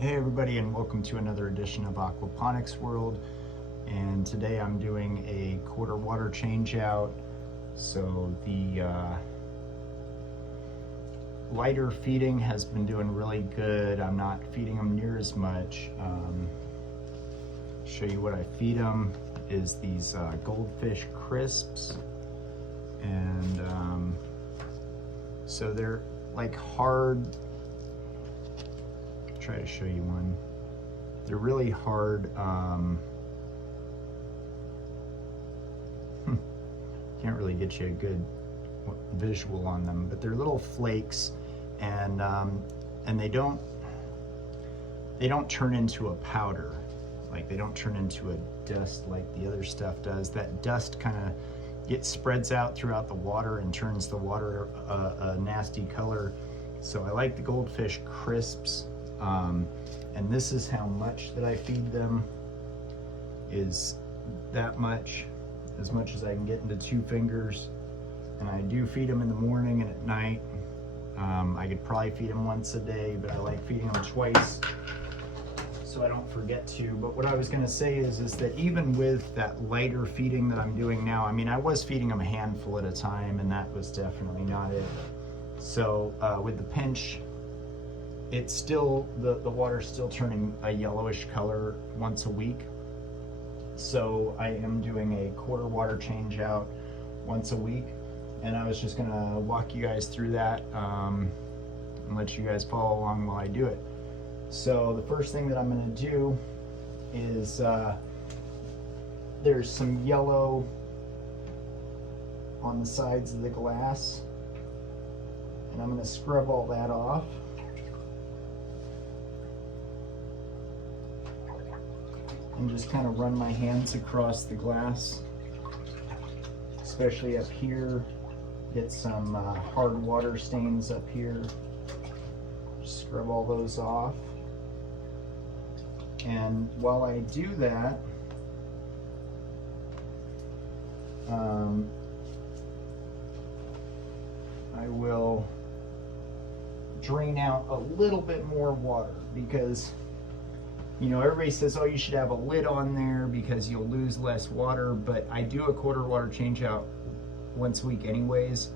Hey everybody, and welcome to another edition of Aquaponics World. And today I'm doing a quarter water change out. So the lighter feeding has been doing really good. I'm not feeding them near as much. Show you what I feed them is these goldfish crisps, and so they're like hard. Try to show you one. They're really hard. Can't really get you a good visual on them, but they're little flakes, and they don't turn into a powder. Like, they don't turn into a dust like the other stuff does. That dust kind of spreads out throughout the water and turns the water a nasty color. So I like the goldfish crisps. And this is how much that I feed them, is that much, as much as I can get into 2 fingers. And I do feed them in the morning and at night. I could probably feed them once a day, but I like feeding them twice so I don't forget to. But what I was going to say is that even with that lighter feeding that I'm doing now, I mean, I was feeding them a handful at a time, and that was definitely not it. So with the pinch, it's still, the water's still turning a yellowish color once a week. So I am doing a quarter water change out once a week, and I was just gonna walk you guys through that and let you guys follow along while I do it. So the first thing that I'm gonna do is there's some yellow on the sides of the glass, and I'm gonna scrub all that off. And just kind of run my hands across the glass, especially up here. Get some hard water stains up here. Just scrub all those off. And while I do that, I will drain out a little bit more water, because you know, everybody says, oh, you should have a lid on there because you'll lose less water, but I do a quarter water change out once a week anyways,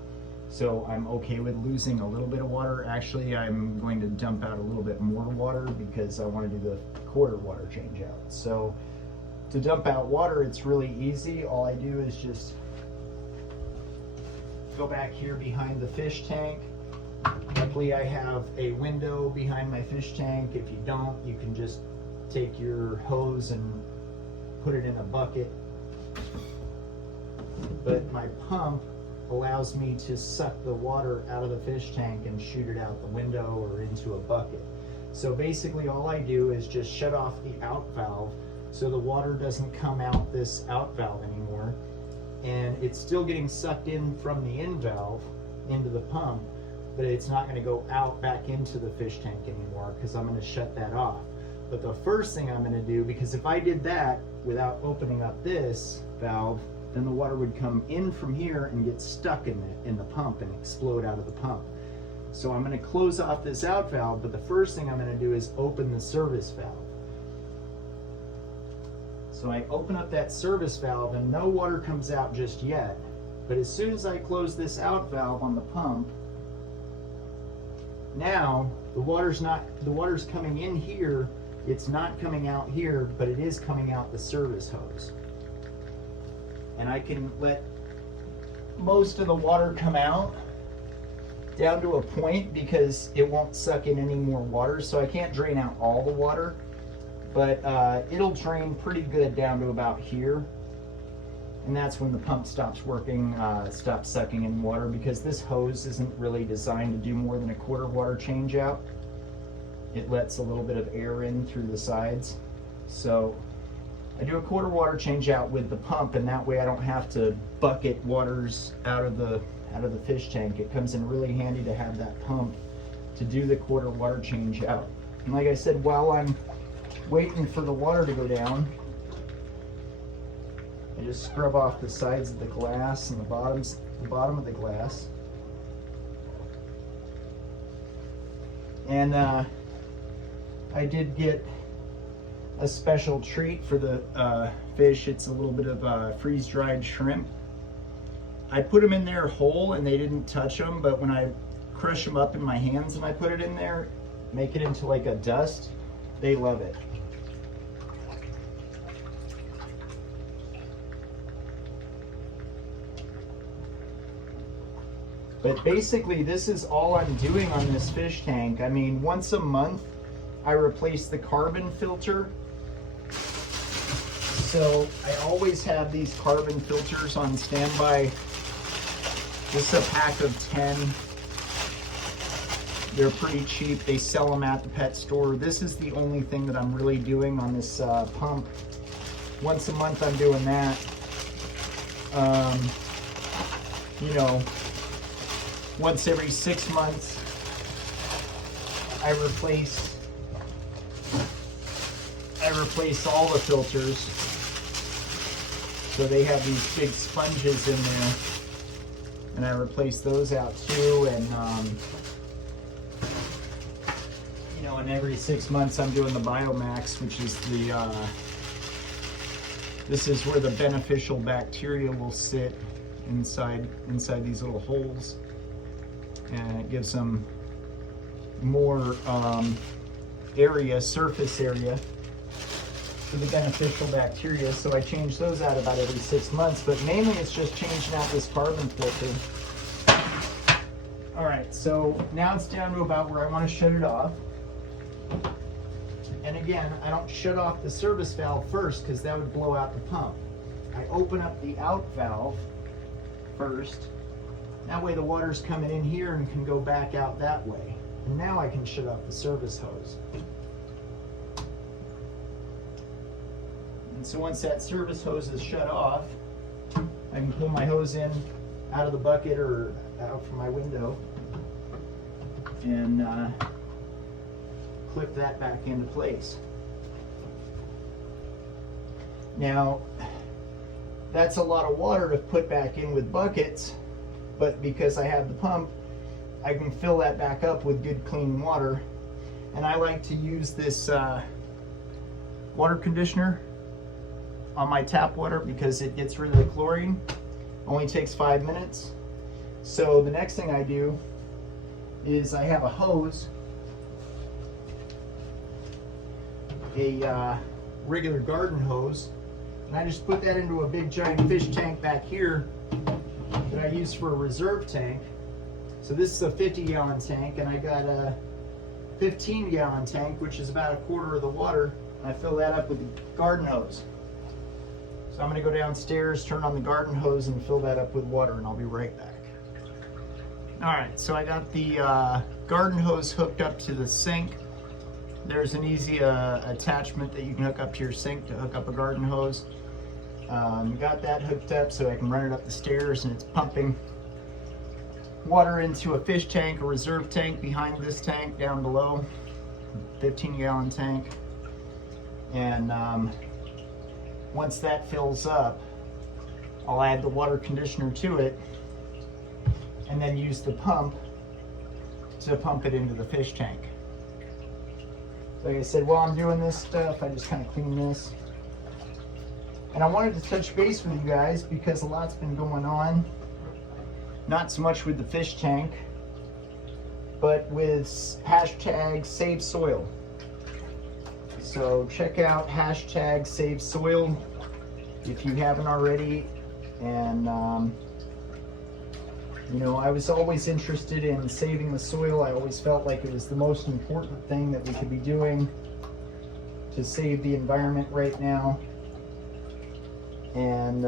so I'm okay with losing a little bit of water. Actually, I'm going to dump out a little bit more water because I want to do the quarter water change out. So to dump out water, it's really easy. All I do is just go back here behind the fish tank. Luckily, I have a window behind my fish tank. If you don't, you can just take your hose and put it in a bucket. But my pump allows me to suck the water out of the fish tank and shoot it out the window or into a bucket. So basically all I do is just shut off the out valve so the water doesn't come out this out valve anymore, and it's still getting sucked in from the in valve into the pump, but it's not going to go out back into the fish tank anymore because I'm going to shut that off. But the first thing I'm going to do, because if I did that without opening up this valve, then the water would come in from here and get stuck in the pump and explode out of the pump. So I'm going to close off this out valve, but the first thing I'm going to do is open the service valve. So I open up that service valve and no water comes out just yet. But as soon as I close this out valve on the pump, now the water's coming in here. It's not coming out here, but it is coming out the service hose. And I can let most of the water come out down to a point because it won't suck in any more water. So I can't drain out all the water, but it'll drain pretty good down to about here. And that's when the pump stops working, stops sucking in water, because this hose isn't really designed to do more than a quarter water change out. It lets a little bit of air in through the sides. So I do a quarter water change out with the pump, and that way I don't have to bucket waters out of the fish tank. It comes in really handy to have that pump to do the quarter water change out. And like I said, while I'm waiting for the water to go down, I just scrub off the sides of the glass and the bottom of the glass. And I did get a special treat for the fish. It's a little bit of freeze-dried shrimp. I put them in there whole and they didn't touch them, but when I crush them up in my hands and I put it in there, make it into like a dust, they love it. But basically, this is all I'm doing on this fish tank. I mean, once a month, I replace the carbon filter. So I always have these carbon filters on standby. This is a pack of 10. They're pretty cheap. They sell them at the pet store. This is the only thing that I'm really doing on this pump. Once a month, I'm doing that. You know, once every 6 months, I replace all the filters. So they have these big sponges in there, and I replace those out too. And you know, and every 6 months I'm doing the Biomax, which is the this is where the beneficial bacteria will sit inside these little holes, and it gives them more surface area for the beneficial bacteria. So I change those out about every 6 months, but mainly it's just changing out this carbon filter. All right, so now it's down to about where I want to shut it off. And again, I don't shut off the service valve first because that would blow out the pump. I open up the out valve first. That way the water's coming in here and can go back out that way. And now I can shut off the service hose. And so once that service hose is shut off, I can pull my hose in out of the bucket or out from my window and clip that back into place. Now, that's a lot of water to put back in with buckets, but because I have the pump, I can fill that back up with good clean water. And I like to use this water conditioner on my tap water because it gets rid of the chlorine. Only takes 5 minutes. So the next thing I do is I have a hose, a regular garden hose, and I just put that into a big giant fish tank back here that I use for a reserve tank. So this is a 50-gallon tank, and I got a 15-gallon tank, which is about a quarter of the water. I fill that up with the garden hose. So I'm going to go downstairs, turn on the garden hose, and fill that up with water, and I'll be right back. All right, so I got the garden hose hooked up to the sink. There's an easy attachment that you can hook up to your sink to hook up a garden hose. Got that hooked up so I can run it up the stairs, and it's pumping water into a fish tank, a reserve tank behind this tank down below, 15-gallon tank. And once that fills up, I'll add the water conditioner to it and then use the pump to pump it into the fish tank. Like I said, while I'm doing this stuff, I just kind of clean this. And I wanted to touch base with you guys because a lot's been going on. Not so much with the fish tank, but with hashtag Save Soil. So check out hashtag Save Soil if you haven't already. And you know, I was always interested in saving the soil. I always felt like it was the most important thing that we could be doing to save the environment right now. And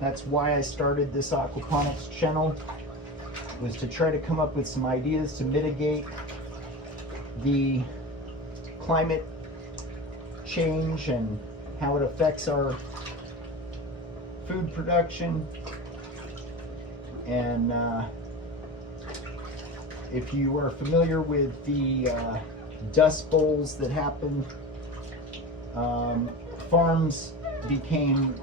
that's why I started this Aquaponics channel, was to try to come up with some ideas to mitigate the climate change and how it affects our food production. And if you are familiar with the dust bowls that happen, farms became,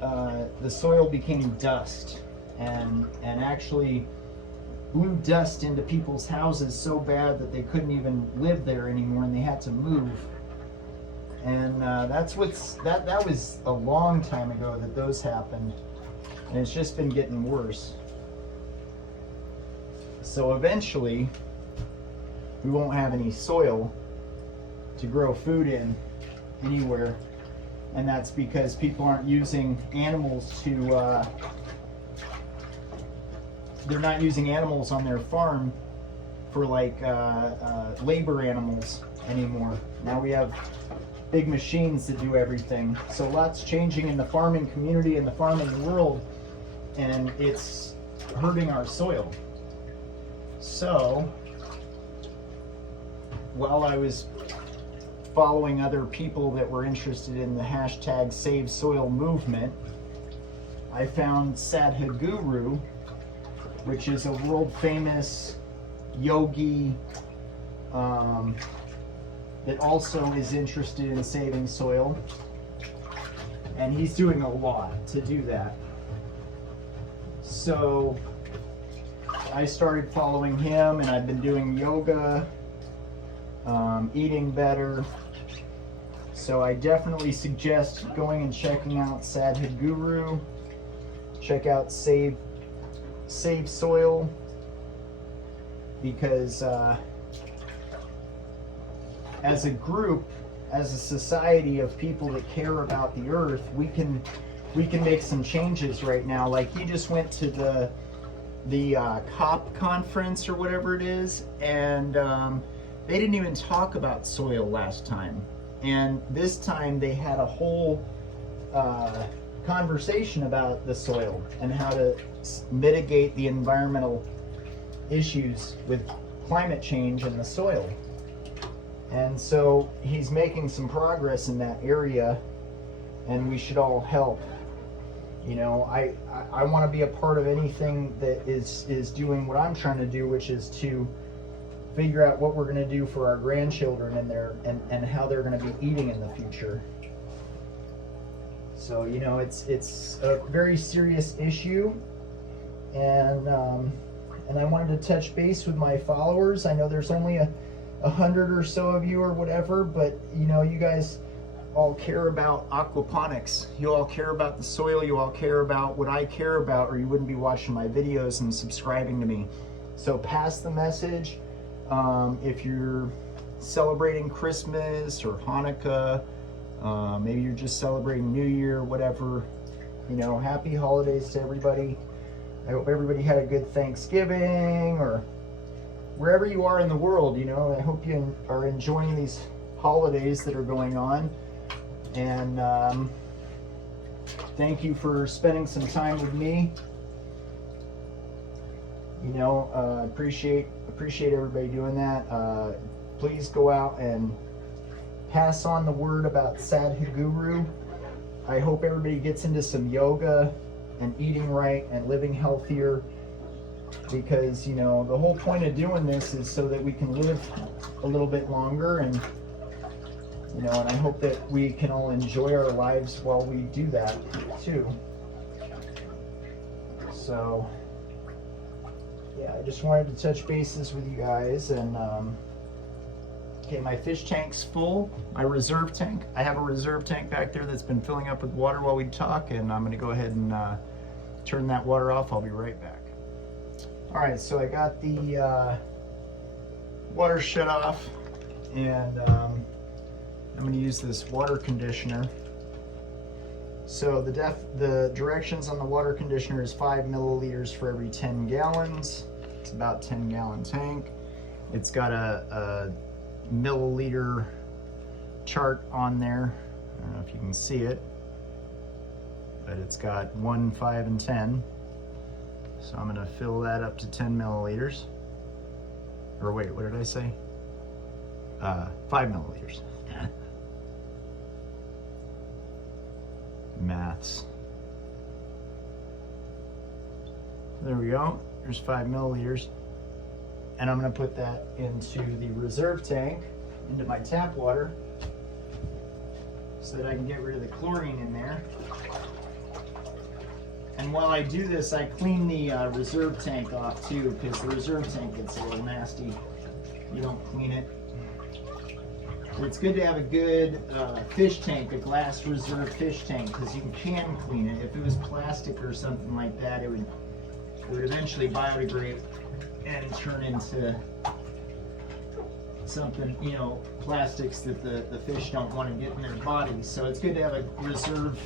the soil became dust, and actually blew dust into people's houses so bad that they couldn't even live there anymore and they had to move. And that was a long time ago that those happened, and it's just been getting worse. So eventually we won't have any soil to grow food in anywhere, and that's because people aren't using animals to they're not using animals on their farm for like labor animals anymore. Now we have big machines that do everything. So lots changing in the farming community and the farming world, and it's hurting our soil. So while I was following other people that were interested in the hashtag Save Soil movement, I found Sadhguru, which is a world famous yogi that also is interested in saving soil, and he's doing a lot to do that. So I started following him, and I've been doing yoga, eating better. So I definitely suggest going and checking out Sadhguru. Check out Save Soil, because as a group, as a society of people that care about the earth, we can make some changes right now. Like, he just went to the COP conference or whatever it is, and they didn't even talk about soil last time. And this time they had a whole conversation about the soil and how to mitigate the environmental issues with climate change and the soil. And so he's making some progress in that area, and we should all help. You know, I want to be a part of anything that is doing what I'm trying to do, which is to figure out what we're going to do for our grandchildren and how they're going to be eating in the future. So, you know, it's a very serious issue, and I wanted to touch base with my followers. I know there's only 100 or so of you or whatever, but you know, you guys all care about aquaponics. You all care about the soil. You all care about what I care about, or you wouldn't be watching my videos and subscribing to me. So pass the message. If you're celebrating Christmas or Hanukkah, maybe you're just celebrating New Year, whatever, you know, happy holidays to everybody. I hope everybody had a good Thanksgiving, or wherever you are in the world, you know, I hope you are enjoying these holidays that are going on. And thank you for spending some time with me. You know, appreciate everybody doing that. Please go out and pass on the word about Sadhguru. I hope everybody gets into some yoga and eating right and living healthier, because, you know, the whole point of doing this is so that we can live a little bit longer, and, you know, and I hope that we can all enjoy our lives while we do that too. So yeah, I just wanted to touch bases with you guys. And okay, my fish tank's full, my reserve tank. I have a reserve tank back there that's been filling up with water while we talk, and I'm going to go ahead and turn that water off. I'll be right back. All right, so I got the water shut off, and I'm going to use this water conditioner. So the directions on the water conditioner is 5 milliliters for every 10 gallons. It's about 10-gallon tank. It's got a milliliter chart on there. I don't know if you can see it, but it's got 1, 5, and 10. So I'm going to fill that up to 10 milliliters. Or wait, what did I say? 5 milliliters. Maths. There we go. There's 5 milliliters. And I'm going to put that into the reserve tank, into my tap water, so that I can get rid of the chlorine in there. And while I do this, I clean the reserve tank off too, because the reserve tank gets a little nasty. You don't clean it. It's good to have a good fish tank, a glass reserve fish tank, because you can clean it. If it was plastic or something like that, it would eventually biodegrade and turn into something, you know, plastics that the fish don't want to get in their bodies. So it's good to have a reserve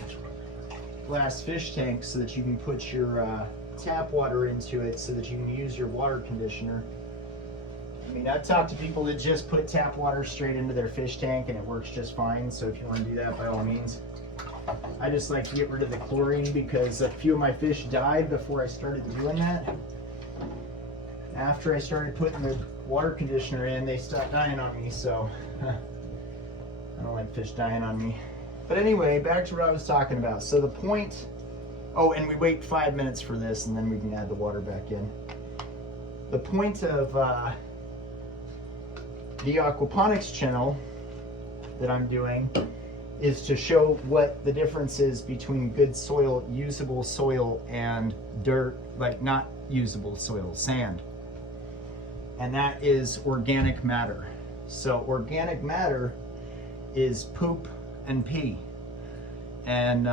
glass fish tank so that you can put your tap water into it so that you can use your water conditioner. I mean, I've talked to people that just put tap water straight into their fish tank and it works just fine. So if you want to do that, by all means. I just like to get rid of the chlorine because a few of my fish died before I started doing that. After I started putting the water conditioner in, they stopped dying on me, so I don't like fish dying on me. But anyway, back to what I was talking about. So the point, oh, and we wait 5 minutes for this and then we can add the water back in. The point of the Aquaponics channel that I'm doing is to show what the difference is between good soil, usable soil, and dirt, like not usable soil, sand. And that is organic matter. So organic matter is poop and pee. And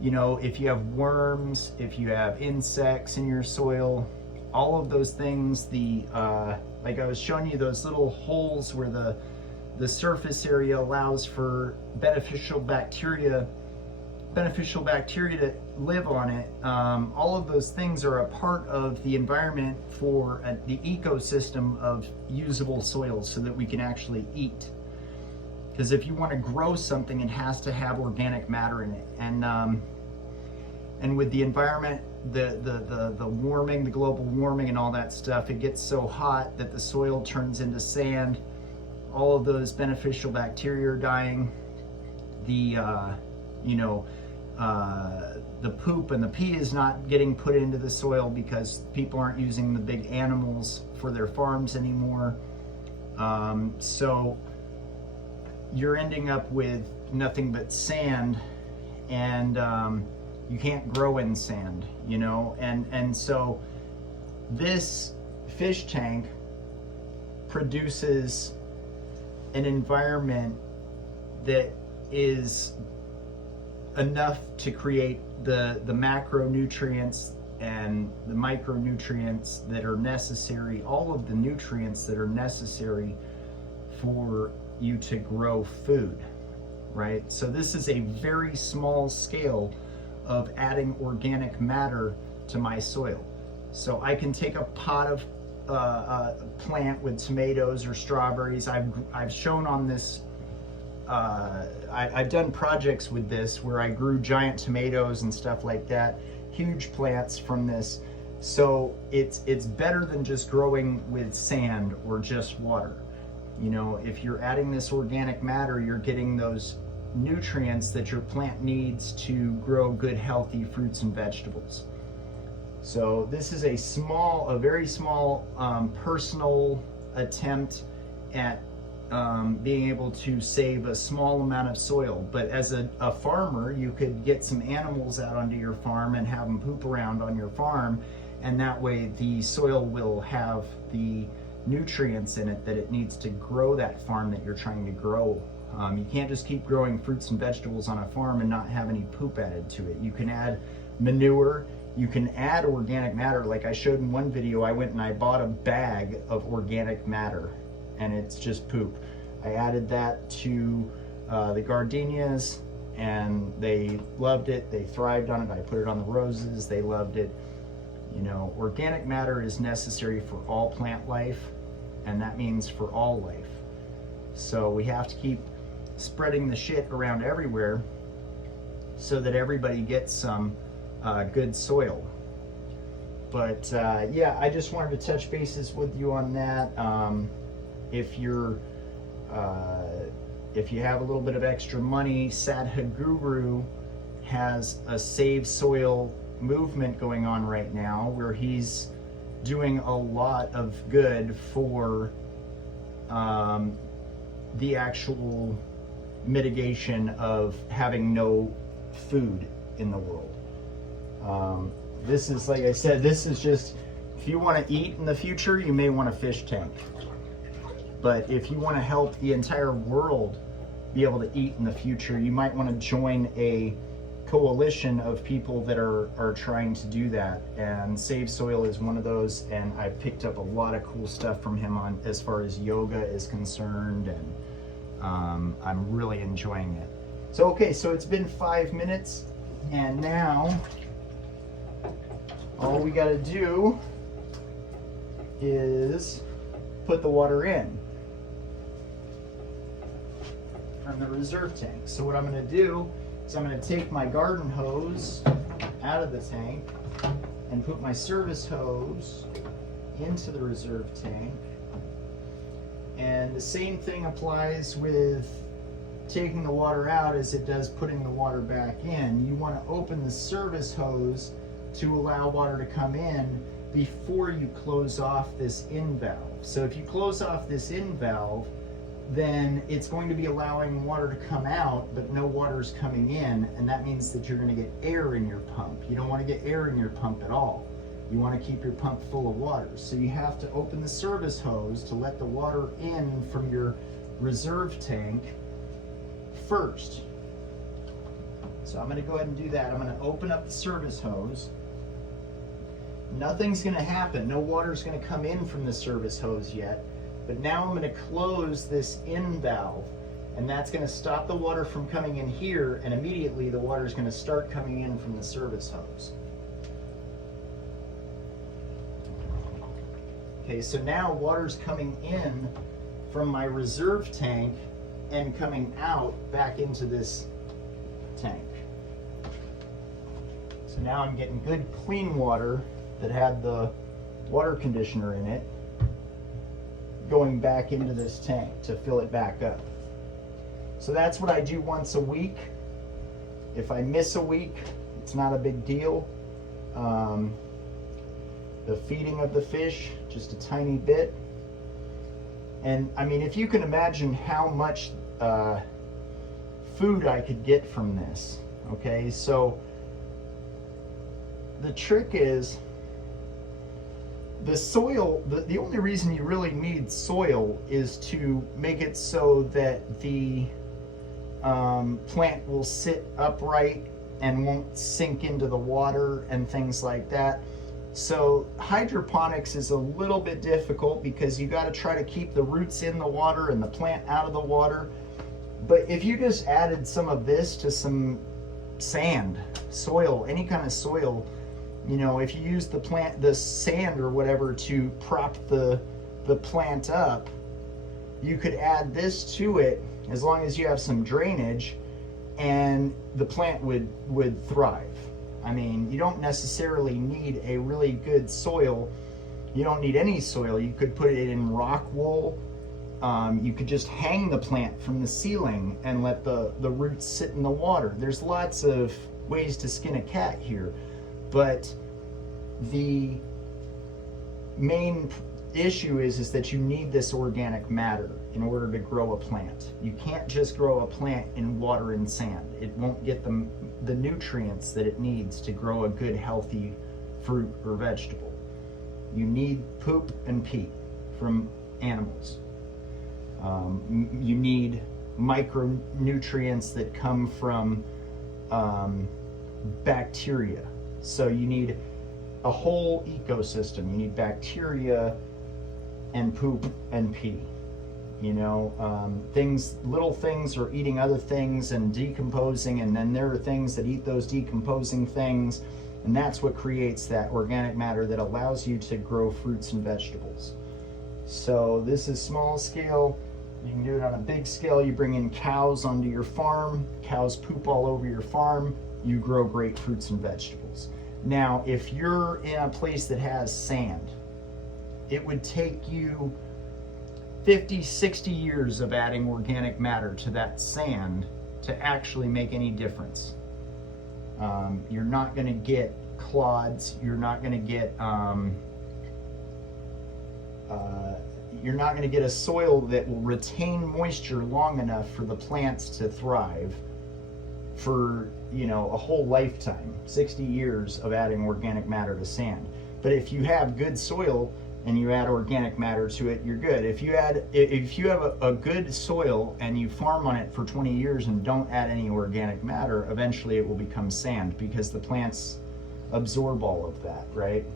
you know, if you have worms, if you have insects in your soil, all of those things, like I was showing you those little holes where the surface area allows for beneficial bacteria to live on it. All of those things are a part of the environment for the ecosystem of usable soil so that we can actually eat. Because if you want to grow something, it has to have organic matter in it. And with the environment, the warming, the global warming and all that stuff, it gets so hot that the soil turns into sand. All of those beneficial bacteria are dying. The poop and the pee is not getting put into the soil because people aren't using the big animals for their farms anymore. So you're ending up with nothing but sand, and you can't grow in sand, you know? And so this fish tank produces an environment that is enough to create the macronutrients and the micronutrients that are necessary, all of the nutrients that are necessary for you to grow food, right? So this is a very small scale of adding organic matter to my soil. So I can take a pot of plant with tomatoes or strawberries. I've shown on this, I've done projects with this where I grew giant tomatoes and stuff like that, huge plants from this. So it's better than just growing with sand or just water. You know, if you're adding this organic matter, you're getting those nutrients that your plant needs to grow good, healthy fruits and vegetables. So this is a very small personal attempt at being able to save a small amount of soil. But as a farmer, you could get some animals out onto your farm and have them poop around on your farm, and that way the soil will have the nutrients in it that it needs to grow that farm that you're trying to grow. You can't just keep growing fruits and vegetables on a farm and not have any poop added to it. You can add manure, you can add organic matter. Like I showed in one video, I went and I bought a bag of organic matter and it's just poop. I added that to the gardenias and they loved it, they thrived on it. I put it on the roses, they loved it. You know, organic matter is necessary for all plant life, and that means for all life. So we have to keep spreading the shit around everywhere so that everybody gets some good soil. But yeah, I just wanted to touch bases with you on that. If you have a little bit of extra money, Sadhguru has a Save Soil movement going on right now where he's doing a lot of good for the actual mitigation of having no food in the world. This is, like I said, this is just, if you want to eat in the future, you may want a fish tank. But if you want to help the entire world be able to eat in the future, you might want to join a coalition of people that are trying to do that. And Save Soil is one of those, and I picked up a lot of cool stuff from him on as far as yoga is concerned, and I'm really enjoying it. So okay, so it's been 5 minutes, and now all we got to do is put the water in from the reserve tank. So what I'm going to do is I'm going to take my garden hose out of the tank and put my service hose into the reserve tank. And the same thing applies with taking the water out as it does putting the water back in. You want to open the service hose to allow water to come in before you close off this in valve. So if you close off this in valve, then it's going to be allowing water to come out, but no water's coming in, and that means that you're going to get air in your pump. You don't want to get air in your pump at all. You want to keep your pump full of water. So you have to open the service hose to let the water in from your reserve tank first. So I'm going to go ahead and do that. I'm going to open up the service hose. Nothing's going to happen. No water's going to come in from the service hose yet. But now I'm going to close this in valve, and that's going to stop the water from coming in here, and immediately the water is going to start coming in from the service hose. Okay, so now water's coming in from my reserve tank and coming out back into this tank. So now I'm getting good clean water that had the water conditioner in it going back into this tank to fill it back up. So that's what I do once a week. If I miss a week, it's not a big deal. The feeding of the fish, just a tiny bit. And I mean, if you can imagine how much food I could get from this, okay? So the trick is, the soil, the only reason you really need soil is to make it so that the plant will sit upright and won't sink into the water and things like that. So hydroponics is a little bit difficult because you got to try to keep the roots in the water and the plant out of the water. But if you just added some of this to some sand, soil, any kind of soil, you know, if you use the sand or whatever to prop the plant up, you could add this to it as long as you have some drainage, and the plant would thrive. I mean, you don't necessarily need a really good soil. You don't need any soil. You could put it in rock wool. You could just hang the plant from the ceiling and let the roots sit in the water. There's lots of ways to skin a cat here. But the main issue is that you need this organic matter in order to grow a plant. You can't just grow a plant in water and sand. It won't get the nutrients that it needs to grow a good, healthy fruit or vegetable. You need poop and pee from animals. You need micronutrients that come from bacteria. So you need a whole ecosystem. You need bacteria and poop and pee. You know, little things are eating other things and decomposing, and then there are things that eat those decomposing things, and that's what creates that organic matter that allows you to grow fruits and vegetables. So this is small scale. You can do it on a big scale. You bring in cows onto your farm. Cows poop all over your farm. You grow great fruits and vegetables. Now, if you're in a place that has sand, it would take you 50, 60 years of adding organic matter to that sand to actually make any difference. You're not going to get clods. You're not going to get a soil that will retain moisture long enough for the plants to thrive for, you know, a whole lifetime, 60 years of adding organic matter to sand. But if you have good soil and you add organic matter to it, you're good. If you have a good soil and you farm on it for 20 years and don't add any organic matter, eventually it will become sand because the plants absorb all of that, right?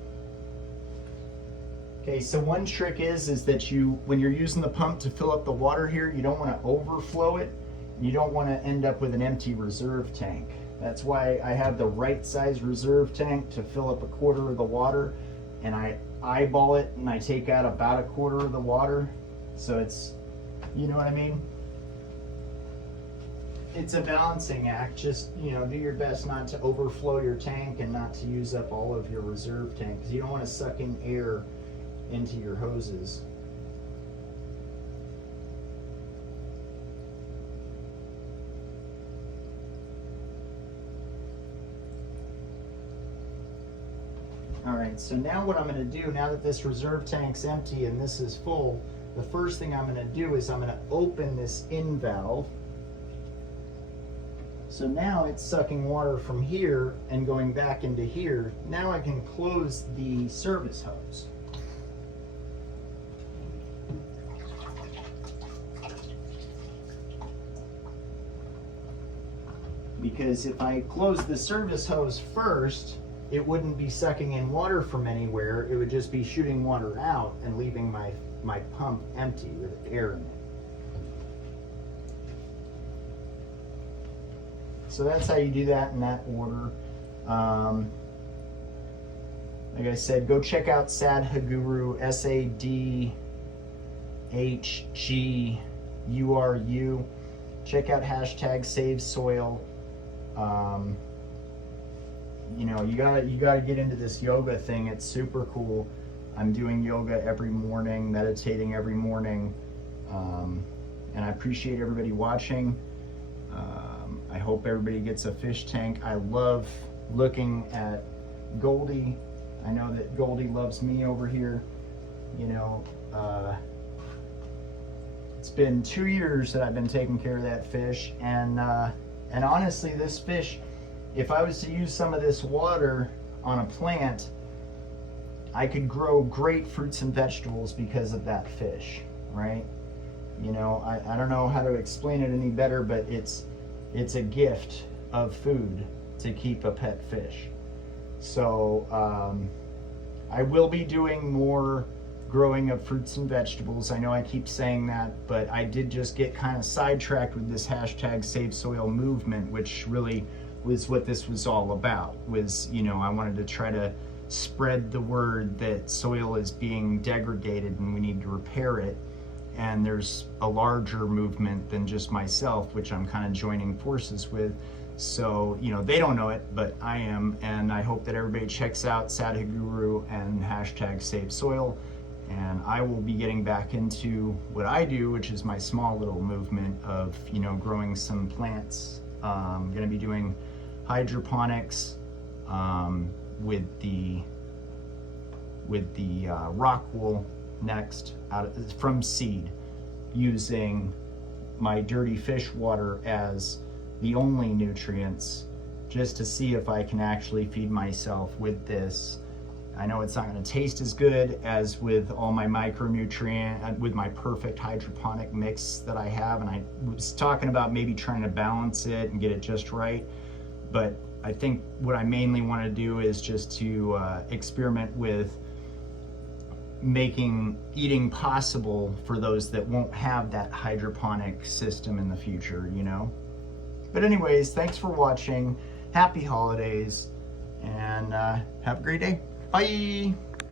Okay, so one trick is that when you're using the pump to fill up the water here, you don't want to overflow it. You don't want to end up with an empty reserve tank. That's why I have the right size reserve tank to fill up a quarter of the water, and I eyeball it and I take out about a quarter of the water. So it's, you know what I mean? It's a balancing act. Just, you know, do your best not to overflow your tank and not to use up all of your reserve tank, because you don't want to suck in air into your hoses. All right, so now what I'm going to do, now that this reserve tank's empty and this is full, the first thing I'm going to do is I'm going to open this in valve. So now it's sucking water from here and going back into here. Now I can close the service hose. Because if I close the service hose first, it wouldn't be sucking in water from anywhere. It would just be shooting water out and leaving my pump empty with air in it. So that's how you do that in that order. Like I said, go check out Sadhguru, SADHGURU. Check out #SaveSoil. You know, you gotta get into this yoga thing. It's super cool. I'm doing yoga every morning, meditating every morning, and I appreciate everybody watching. I hope everybody gets a fish tank. I love looking at Goldie. I know that Goldie loves me over here. You know, it's been 2 years that I've been taking care of that fish, and honestly, this fish, if I was to use some of this water on a plant, I could grow great fruits and vegetables because of that fish, right? You know, I don't know how to explain it any better, but it's a gift of food to keep a pet fish. So I will be doing more growing of fruits and vegetables. I know I keep saying that, but I did just get kind of sidetracked with this #SaveSoil movement, which really was what this was all about. Was, you know, I wanted to try to spread the word that soil is being degraded and we need to repair it. And there's a larger movement than just myself, which I'm kind of joining forces with. So, you know, they don't know it, but I am, and I hope that everybody checks out Sadhguru and #SaveSoil. And I will be getting back into what I do, which is my small little movement of, you know, growing some plants. I'm going to be doing hydroponics with the rock wool next, from seed, using my dirty fish water as the only nutrients, just to see if I can actually feed myself with this. I know it's not going to taste as good as with all my micronutrient, with my perfect hydroponic mix that I have, and I was talking about maybe trying to balance it and get it just right. But I think what I mainly want to do is just to experiment with making eating possible for those that won't have that hydroponic system in the future, you know. But anyways, thanks for watching. Happy holidays, and have a great day. Bye.